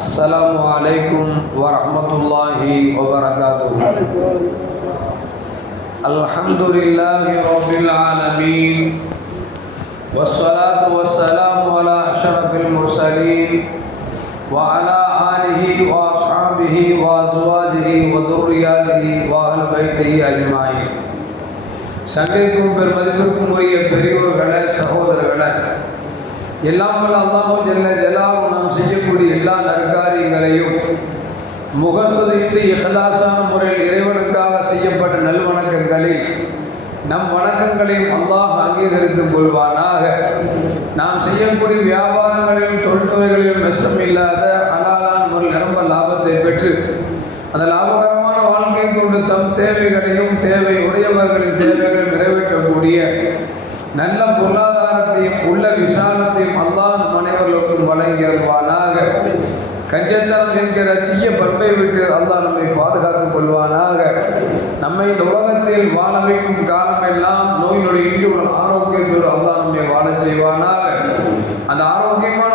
السلام عليكم ورحمة الله وبركاته الحمد لله رب العالمين والصلاة والسلام على أشرف المرسلين وعلى آله وأصحابه وأزواجه وذرياته وأهل بيته أجمعين சங்கைக்கும் பெருமதிப்பிற்கும் உரிய பெரியோர்களே சகோதரர்களே எல்லாம் வல்ல அல்லாஹு ஜல்ல ஜலாலும் நாம் செய்யக்கூடிய எல்லா நற்காரியங்களையும் முகஸ்துதித்து இஹலாசான முறையில் இறைவனுக்காக செய்யப்பட்ட நல்வணக்கங்களில் நம் வணக்கங்களையும் அல்லாஹ் அங்கீகரித்துக் கொள்வானாக. நாம் செய்யக்கூடிய வியாபாரங்களிலும் தொழில்துறைகளிலும் நஷ்டம் இல்லாத அலாலான முறையில் நிரம்ப லாபத்தை பெற்று அந்த லாபகரமான வாழ்க்கை கொண்டு தம் தேவைகளையும் தேவை உடையவர்களின் தேவைகளை நிறைவேற்றக்கூடிய நல்ல பொருளாதாரத்தையும் உள்ள விசாலத்தையும் அல்லாஹ் மனைவர்களுக்கும் அனைவர்களுக்கும் கொள்வானாக. கஞ்சத்தனம் என்கிற தீய பண்பை விட்டு அல்லாஹ் நம்மை பாதுகாத்துக் கொள்வானாக. நம்மை இந்த உலகத்தில் வாழ வைக்கும் காலமெல்லாம் நோய் நோயினுடைய இன்றி ஒரு ஆரோக்கியத்தோடு அல்லாஹ் நம்மை வாழச் செய்வானாக. அந்த ஆரோக்கியமான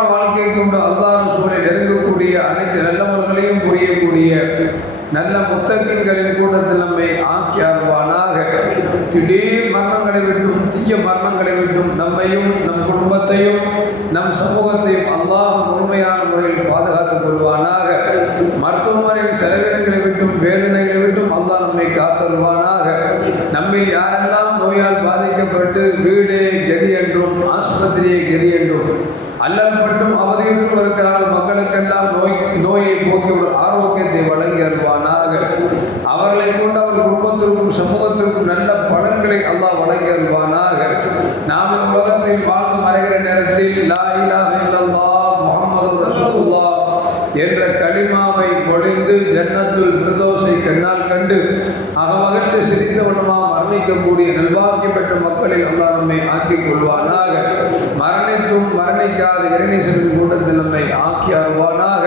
கொண்டு அல்லாஹ் சூழலை நெருங்கக்கூடிய அனைத்து நல்லவர்களையும் புரியக்கூடிய நல்ல முத்தகின்களின் கூட்டத்தில் நம்மை ஆக்கி அருவானாக திடீர் மரணங்களை விட்டும் தீய மரணங்களை விட்டும் நம்மையும் நம் குடும்பத்தையும் நம் சமூகத்தையும் அல்லாஹ் முழுமையான முறையில் பாதுகாத்துக் கொள்வானாக. மருத்துவமனையின் செலவினங்களை விட்டும் வேதனைகளை விட்டும் அல்லாஹ் நம்மை காத்தருவானாக நம்மில் யாரெல்லாம் நோயால் பாதிக்கப்பட்டு வீடே கதி என்றும் ஆஸ்பத்திரியை கதி என்றும் அல்லல் மட்டும் அவதியுற்றும் இருக்கிறால் மக்களுக்கெல்லாம் நோய் நோயை போக்கி ஒரு ஆரோக்கியத்தை வழங்கி அருவானாக அவர்களை கொண்டு அவர் குடும்பத்திற்கும் சமூகத்திற்கும் நல்ல பலன்களை அல்லாஹ் வழங்கி அருவானாக நாம் இந்த உலகத்தில் வாழ்ந்து மறைகிற நேரத்தில் லா இலாஹ இல்லல்லாஹ் முஹம்மது ரசூலுல்லாஹ் என்ற கலிமாவை பொழிந்து ஜன்னத்துல் ஃபிர்தோஸை கண்ணால் கண்டு அகமகிழ்ந்து சிரித்தவனமாக மரணிக்கக்கூடிய நல்வாக்கியம் பெற்ற மக்களை அல்லா நம்மை ஆக்கிக் கொள்வானாக. மரணித்தும் மரணிக்காத இறைநீ செல்லும் கூட்டத்தில் நம்மை ஆக்கி அருவானாக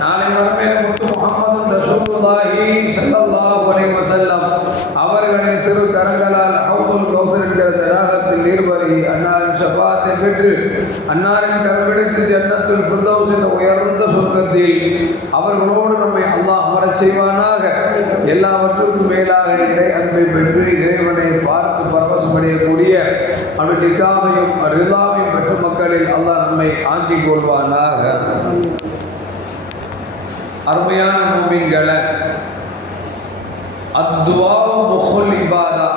நாளை மரமே முத்து முகமது ரசூலுல்லாஹி ஸல்லல்லாஹு அலைஹி வஸல்லம் அவர்களின் திரு கரங்களால் ஹவுதுல் கௌசர் என்கிற தடாகத்தில் நீர்வருகி அன்னாரின் சபாத்தை பெற்று அன்னாரின் கரம்பிடித்து ஜன்னத்துல் ஃபிர்தௌஸ் என்ற உயர்ந்த சொர்க்கத்தில் அவர்களோடு நம்மை அல்லாஹ் அமரச் செய்வானாக. எல்லாவற்றுக்கும் மேலாக இறை அன்பை பெற்று இறைவனை பார்த்து பரவசமடையக்கூடிய அவன் நிக்காமையும் ரிதாவையும் பெற்ற மக்களில் அல்லாஹ் நம்மை ஆக்கிக் கொள்வானாக. அருமையான மூமின்களை இபாதா.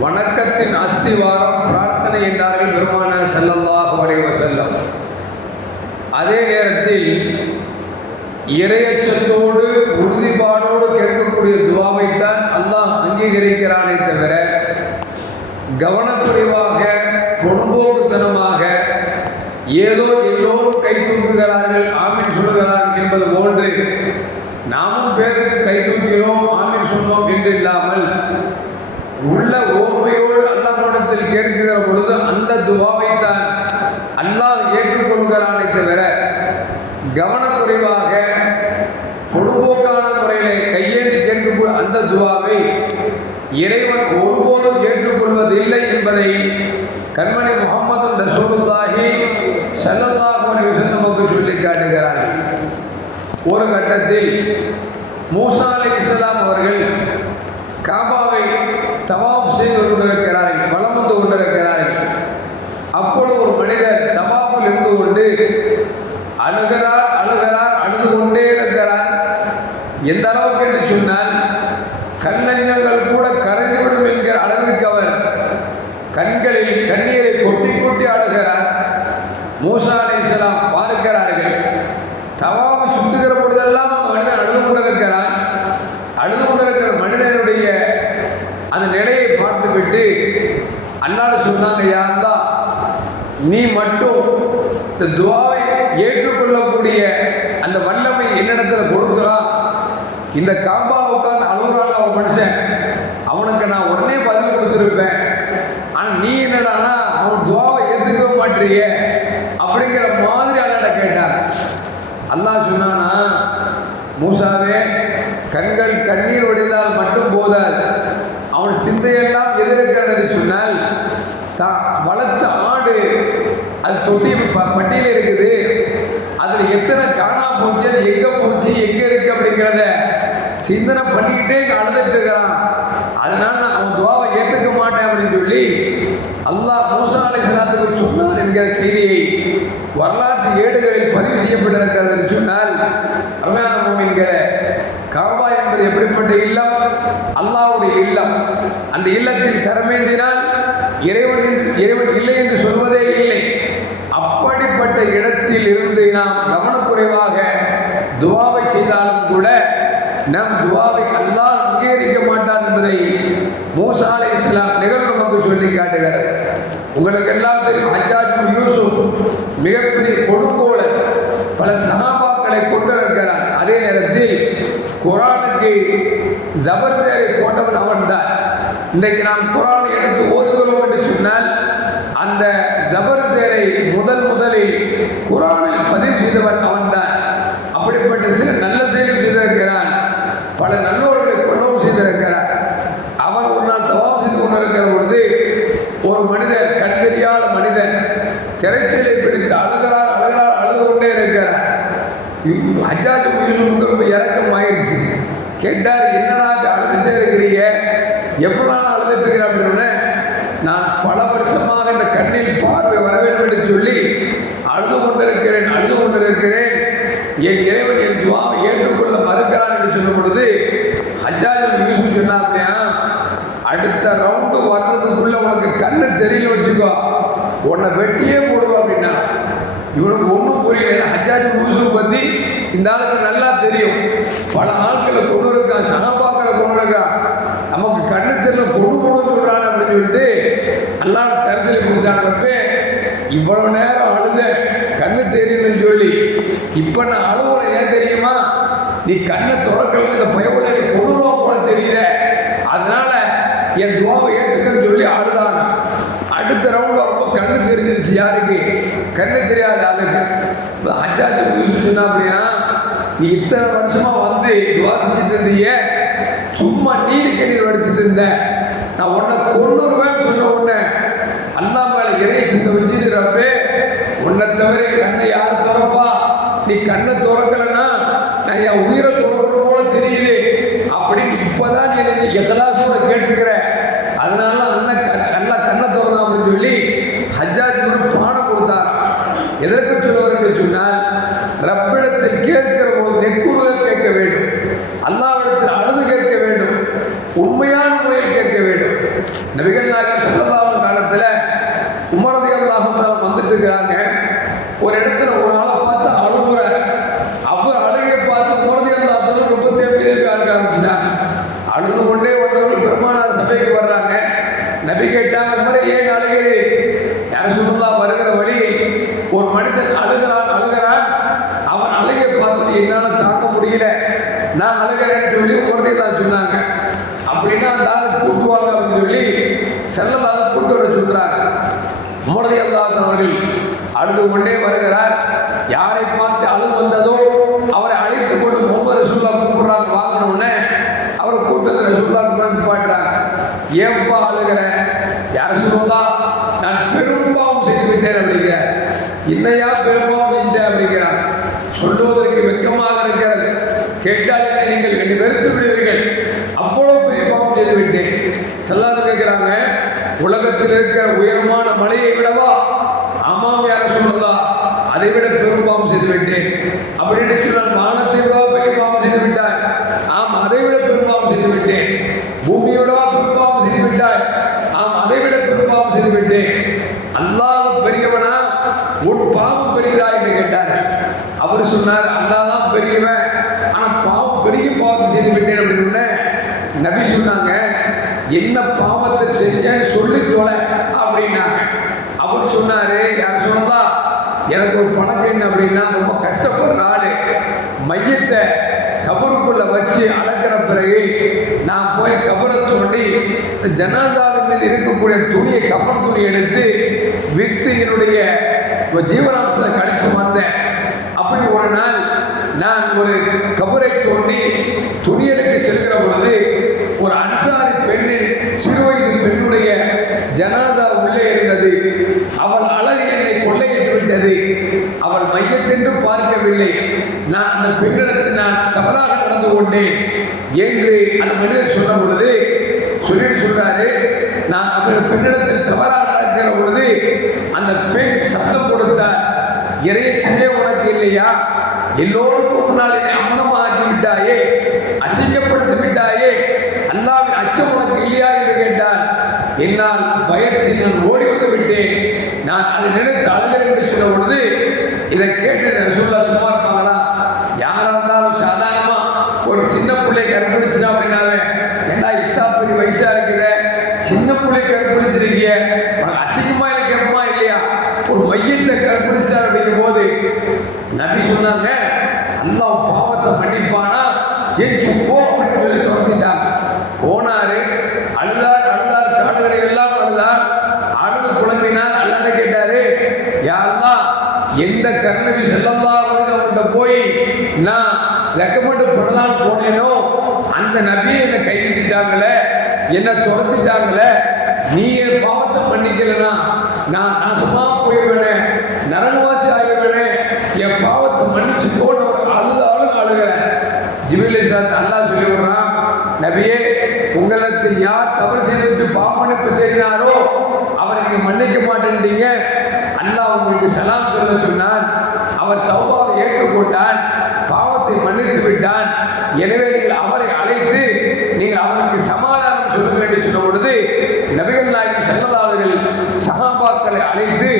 வணக்கத்தின் அஸ்திவாரம் பிரார்த்தனை என்றார்கள் பெருமான ஸல்லல்லாஹு வரைவ செல்லம் அதே நேரத்தில் இரையச்சத்தோடு உறுதிப்பாடோடு கேட்கக்கூடிய துவாவைத்தான் அல்லாஹ் அங்கீகரிக்கிறானே தவிர கவனக்குறைவாக பொன்போக்குத்தனமாக ஏதோ எல்லோரும் கை தூக்குகிறார்கள் ஆமீன் சொல்லுகிறார்கள் என்பது போன்று நாமும் பேருக்கு கை தூக்கிறோம் ஆமீன் சொன்னோம் என்று இல்லாமல் உள்ள ஓர்மையோடு அல்லாஹிடத்தில் கேட்கிற பொழுது அந்த துவாவைத்தான் அல்லாஹ் ஏற்றுக்கொள்கிறானே தவிர கவனக்குறைவாக பொடும்போக்கான முறையிலே கையேந்தி கேட்கக்கூடிய அந்த துவாவை இறைவன் ஒருபோதும் ஏற்றுக்கொள்வதில்லை என்பதை கண்மணி முகமது ரசூலுல்லாஹி சல்லல்லாஹு அலைஹி வஸல்லம் நமக்கு சொல்லி காட்டுகிறார். ஒரு கட்டத்தில் மூசா அலி இஸ்லாம் அவர்கள் காபாவை தவாப் செய்து கொண்டிருக்கிறார் வலம் வந்து கொண்டிருக்கிறார்கள் அப்பொழுது ஒரு மனிதர் தவாப்பில் இருந்து கொண்டு அழுகிறார் அழுகிறார் அழுது கொண்டே இருக்கிறார் எந்த அளவுக்கு என்று சொன்னால் கண்ணஞ்சங்கள் கூட கரைந்துவிடும் என்கிற அளவிற்கு அவர் கண்களில் கண்ணீரை கொட்டி கொட்டி அழுகிறார் மூசா அலி இஸ்லாம் பார்க்கிறார்கள். தவாவை சுத்துகிற பொழுதெல்லாம் அந்த மனிதன் அழுது கொண்டிருக்கிறான். அழுது கொண்டிருக்கிற மனிதனுடைய அந்த நிலையை பார்த்துவிட்டு அண்ணாடு சொன்னாங்க யாருந்தா நீ மட்டும் இந்த துவாவை ஏற்றுக்கொள்ளக்கூடிய அந்த வல்லமை என்னிடத்தில் கொடுக்குறா இந்த காம்பா உட்கார்ந்து அழுகுறாங்க அவன் மனுஷன். அவனுக்கு நான் உடனே பதில் கொடுத்துருப்பேன் ஆனால் நீ என்னடானா அவன் துவாவை ஏற்றுக்கவே மாட்டீங்க அப்படிங்கிற மாதிரி அல்லாட கேட்டார் அல்லாஹ் சொன்னானா மூசாவே கண்கள் கண்ணீர் வடிந்தால் மட்டும் போதாது. அவன் சிந்தையெல்லாம் எதிர்க்கிறது என்று சொன்னால் த வளர்த்த ஆடு அது தொட்டி ப- பட்டியல இருக்குது. அதில் அதுல எத்தனை காணா போச்சு அது எங்க போச்சு எங்க இருக்கு அப்படிங்கிறத சிந்தனை பண்ணிக்கிட்டே இங்க அழுதுட்டு இருக்கிறான். அதனால நான் அவன் துவாவை ஏற்றுக்க மாட்டேன் அப்படின்னு சொல்லி அல்லாஹ் மூசா அலைஹிஸ்ஸலாத்துக்கு சொன்னார் என்கிற செய்தியை வரலாற்று ஏடுகளில் பதிவு செய்யப்பட்டிருக்கிறது என்று சொன்னால் அருமையான என்கிற காபா என்பது எப்படிப்பட்ட இல்லம்? அல்லாவுடைய இல்லம். அந்த இல்லத்தில் கரமேந்தினால் இறைவன் இறைவன் இல்லை என்று சொல்வதே இல்லை அப்படிப்பட்ட இடத்தில் இருந்து நாம் கவனக்குறைவாக துவாவை செய்தாலும் கூட நம் துவாவை அல்லாஹ் அங்கீகரிக்க மாட்டான் என்பதை மூசா அலை இஸ்லாம் நிகழ்வு நமக்கு சொல்லி காட்டுகிறது உங்களுக்கு எல்லாம் தெரியும் ஹஜ்ஜாஜ் பின் யூசுப் மிகப்பெரிய கொடுங்கோலன் பல சகாபாக்களை கொண்டிருக்கிறான் அதே நேரத்தில் குரானுக்கு ஜபர்தேரை போட்டவன் அவன்தான். இன்றைக்கு நாம் குரானை எடுத்து ஓதுகிறோம் என்று சொன்னால் அந்த ஜபர்தேரை முதல் முதலில் குரானில் பதிவு செய்தவன் அவன்தான் அப்படிப்பட்ட சில நல்ல செயலும் செய்திருக்கிறான் பல நல்லோர்களை கொள்ளவும் செய்திருக்கிறான் அவன் ஒரு நாள் தவாம் செய்து கொண்டிருக்கிற பொழுது ஒரு மனிதர் கண் தெரியாத மனிதன் திரைச்சலை பிடித்து அழுகிறார் அழுகிறார் அழுது கொண்டே இருக்கிறார் ஹஜ்ஜாஜ் யூசுஃபுக்கு ரொம்ப இறக்கம் ஆயிடுச்சு கேட்டார் என்னடா அழுதுகிட்டே இருக்கிறீங்க? எவ்வளோ நாள் அழுதுட்டு இருக்கிறேன் அப்படின்னு நான் பல வருஷமாக இந்த கண்ணில் பார்வை வர வேண்டும் என்று சொல்லி அழுது கொண்டிருக்கிறேன் அழுது கொண்டிருக்கிறேன். என் இறைவன் என் துவாவை ஏற்றுக்கொள்ள மறுக்கிறான் என்று சொல்லும் பொழுது ஹஜ்ஜாஜ் யூசுப் சொன்னார் அடுத்த ரவுண்டு வர்றதுக்குள்ள உனக்கு கண்ணு தெரியல வச்சுக்கோ. உன்னை வெட்டியே போடுவோம் அப்படின்னா இவனுக்கு ஒன்றும் புரியல. ஹஜாஜ் யூசுப் பற்றி இந்த ஆளுக்கு நல்லா தெரியும். பல ஆட்களை கொண்டு இருக்கா சகாபாக்களை கொண்டு இருக்கா. நமக்கு கண்ணு தெரியல கொண்டு போட சொல்கிறான் அப்படின்னு சொல்லிட்டு நல்லா கருத்தில் கொடுத்தாங்கிறப்ப இவ்வளோ நேரம் அழுத கண்ணு தெரியலன்னு சொல்லி இப்போ நான் அழுவுறேன் ஏன் தெரியுமா? நீ கண்ணை திறக்கல இந்த பயவுல நீ கொண்டு போல தெரியுத அதனால என் துவாவை ஏற்றுக்கன்னு சொல்லி ஆடுதான் கண்ணு தெரியாத ஆளுக்கு இப்ப யூசுப் சொன்னா அப்படியா நீ இத்தனை வருஷமா வந்து துவா செஞ்சுட்டு இருந்தீங்க சும்மா நீடு கண்ணீர் வடிச்சிட்டு இருந்த. நான் உன்னை கொண்டுருவேன்னு சொன்ன உடனே அல்லா மேல இறைய சிந்த வச்சுட்டு ரப்பே உன்னை தவிர கண்ணை யார் திறப்பா? நீ கண்ணை திறக்கலன்னா நான் என் உயிரை திறக்கணும் போல தெரியுது அப்படின்னு இப்பதான் நீ எனக்கு எகலாசோட கேட்டுக்கிற அதனால அண்ணன் கண் நல்லா கண்ணை திறந்தான் அப்படின்னு சொல்லி ஹஜ்ஜாஜ் ஒரு பாடம் கொடுத்தாராம் எதற்கு சொல்லுவார் என்று சொன்னால் ரப்பிடத்தில் கேட்கிற போது நெக்குறுதல் கேட்க வேண்டும் அல்லாவிடத்தில் அழுது கேட்க வேண்டும் உண்மையான முறையில் கேட்க வேண்டும் நபிகள் நாயகம் சல்லல்லாஹு காலத்தில் உமரதி அல்லாஹால வந்துட்டு இருக்கிறாங்க. ஒரு இடத்துல ஒரு ஆளை பார்த்து அழுகுற அவர் அழுகையை பார்த்து உமரதி அல்லாஹால ரொம்ப தேவையாக இருக்க ஆரம்பிச்சுட்டாங்க அழுது கொண்டே வந்தவர்கள் பெருமானார் சபைக்கு வர்றாங்க. நபி கேட்டாங்க முறை ஏன் அழுகிறீ? யார் சொல்லலாம் வருகிற வழி ஒரு மனிதன் அழுகிறான் அழுகிறான். அவன் அழுகையை பார்த்து என்னால் தாங்க முடியல. நான் அழுகிறேன்னு சொல்லி குழந்தை தான் சொன்னாங்க. அப்படின்னா அந்த ஆள் கூட்டுவாங்க அப்படின்னு சொல்லி செல்லலாத கூட்டு வர சொல்கிறாங்க உமரதி அழுது கொண்டே வருகிறார். யாரை பார்த்து அழுது வந்ததோ அவரை அழைத்து கொண்டு ஒவ்வொரு சுல்லா கூப்பிடுறாங்க வாங்கணும்னு. அவரை கூட்டத்தில் சுல்லா ரசூல்லா முன்னாடி ஏன்பா அழுகிற? யார் சொல்லுவதா நான் பெரும்பாவம் செய்து விட்டேன் அப்படிங்க இன்னையா பெரும்பாவம் செஞ்சுட்டேன் அப்படிங்கிறான் சொல்லுவதற்கு வெட்கமாக இருக்கிறது. கேட்டால் நீங்கள் என்னை வெறுத்து விடுவீர்கள். அவ்வளோ பெரிய பாவம் செய்து விட்டேன் செல்லாது கேட்கிறாங்க உலகத்தில் இருக்கிற உயரமான மலையை விடவா? ஆமாம் யார சொல்லலா அதை விட பெரும் பாவம் செய்து விட்டேன் அப்படின்னு சொன்னால் வானத்தை விட பெரிய பாவம் செய்து விட்டாய் ஆம் அதை விட பெரும் பாவம் செய்து விட்டேன் பூமியோட பெரும் பாவம் செய்து விட்டாய் ஆம் அதை விட பெரும் பாவம் செய்து விட்டேன் அல்லாஹ் பெரியவனா உன் பாவம் பெரியதா என்று கேட்டார். அவர் சொன்னார் அல்லாஹ் தான் பெரியவன். ஆனா பாவம் பெரிய பாவத்தை செய்து விட்டேன் அப்படின்னு நபி சொன்னாங்க என்ன பாவத்தை செஞ்சேன்னு சொல்லி தொலை அப்படின்னாங்க. அவர் சொன்னாரு யார் சொன்னதா? எனக்கு ஒரு பழக்கம் என்ன அப்படின்னா ரொம்ப கஷ்டப்படுற ஆளு. மையத்தை கபருக்குள்ள வச்சு அடக்கிற பிறகு நான் போய் கபரை தோண்டி இந்த ஜனாசாவின் மீது இருக்கக்கூடிய துணியை கஃன் துணி எடுத்து வித்து என்னுடைய ஜீவனாம்சத்தை கடிச்சு வந்தேன் அப்படி ஒரு நாள் நான் ஒரு கபரை தோண்டி துணி எடுக்க செல்கிற பொழுது நடக்கவில்லை நான் அந்த பெண்ணிடத்தில் நான் தவறாக நடந்து கொண்டேன் என்று அந்த மனிதர் சொன்ன பொழுது சொல்லிட்டு சொல்றாரு நான் அந்த பெண்ணிடத்தில் தவறாக நடக்கிற பொழுது அந்த பெண் சத்தம் கொடுத்தார் இறையச்சமே உனக்கு இல்லையா? எல்லோருக்கும் முன்னால் என்னை அம்மனமாக்கி விட்டாயே அசிங்கப்படுத்தி விட்டாயே அல்லாவின் அச்சம் உனக்கு இல்லையா? என்று கேட்டார். என்னால் பயத்தில் நான் ஓடி வந்து விட்டேன். நான் அதை நினைத்து அழுகிறேன் என்று சொன்ன பொழுது இதை கேட்டு ரசூல்லா சும்மா இருப்பாங்களா யாரா இருந்தாலும் சாதாரணமா ஒரு சின்ன பிள்ளை கற்பழிச்சுனா அப்படின்னாவே ஏண்டா இத்தா பெரிய வயசா இருக்குதே சின்ன பிள்ளை கற்பழிச்சிருக்கிய உனக்கு அசிங்கமா இல்லை கேட்பமா இல்லையா ஒரு மையத்தை கற்பழிச்சிட்டா அப்படிங்கும் போது நபி சொன்னாங்க அல்லாஹ் பாவத்தை மன்னிப்பானா ஏச்சு போ அப்படின்னு சொல்லி துரத்திட்டாங்க போனாரு அழுதார் அழுதார் காடுகளை எல்லாம் அழுதார் அழுது குழம்பினார் அல்லாத கேட்டாரு யாரெல்லாம் எந்த கர்ணவி செல்லல்லா அவங்கள்ட்ட போய் நான் ரெக்கமெண்ட் பண்ணலாம் போனேனோ அந்த நபியை என்னை கைவிட்டுட்டாங்களே என்னை துரத்திட்டாங்களே நீ என் பாவத்தை பண்ணிக்கலனா நான் நாசமா போயிடுவேனே நரகவாசி ஆகிடுவேனே என் பாவத்தை மன்னிச்சு போன அழுது அழுது அழுகிறேன். ஜிபிலி சாத் நல்லா சொல்லி விடுறான் நபியே உங்களிடத்தில் யார் தவறு செய்துட்டு பாவமன்னிப்பு தேடினாரோ அவரை நீங்க மன்னிக்க மாட்டேன்றீங்க. அல்லாஹ் உங்களுக்கு சலாம் சொல்ல சொன்னான். அவர் தௌபாவை ஏற்றுக்கொண்டான் பாவத்தை மன்னித்து விட்டான். எனவே நீங்கள் அவரை அழைத்து நீங்கள் அவருக்கு சமாதானம் சொல்லுங்கள் என்று சொன்ன பொழுது நபிகள் நாயகம் செல்லலாளர்கள் சகாபாக்களை அழைத்து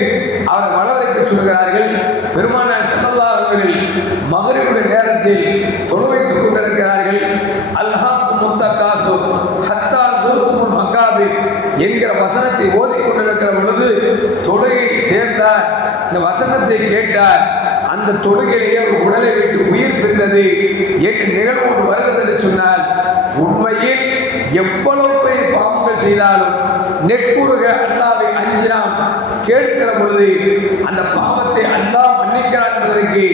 அவரை வளர்க்க சொல்கிறார்கள். பெருமான செல்லல்லா அவர்கள் மகரிவுடைய நேரத்தில் தொழுவைத்துக் கொண்டிருக்கிறார்கள். அல்ஹா முத்த காசு ஹத்தா சுருத்துமுல் மக்காபி என்கிற வசனத்தை ஓதி தொழுகை சேர்ந்தார். இந்த வசனத்தை கேட்டார். அந்த தொழுகையிலேயே ஒரு உடலை விட்டு உயிர் பிரிந்தது. என்று நிகழ்வு ஒன்று வருகிறது என்று சொன்னால் உண்மையில் எவ்வளவு பெரிய பாவங்கள் செய்தாலும் நெக்குருக அல்லாவை அஞ்சினாம் கேட்கிற பொழுது அந்த பாவத்தை அல்லா மன்னிக்கிறான் என்பதற்கு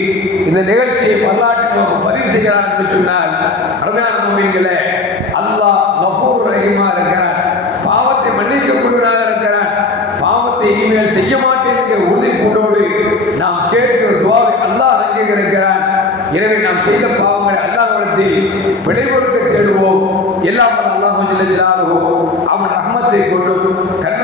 இந்த நிகழ்ச்சியை வரலாற்றில் நமக்கு பதிவு செய்கிறார் என்று சொன்னால் அருமையான நம்பிக்கைகளே அல்லாஹ் கஃபூர் ரஹீமா இருக்கிறார் பாவத்தை மன்னிக்கக்கூடியவனாக இருக்கிறார் பாவத்தை இனிமேல் செய்ய மாட்டேன் என்கிற உறுதிக்கூடோடு நாம் கேட்கிற துவாவை அல்லாஹ் அங்கீகரிக்கிறான் எனவே நாம் செய்த பாவங்களை அல்லாஹ்விடத்தில் தேடுவோம். எல்லாம் அல்லாஹ் அவன் அகமத்தை கொண்டும் கண்ண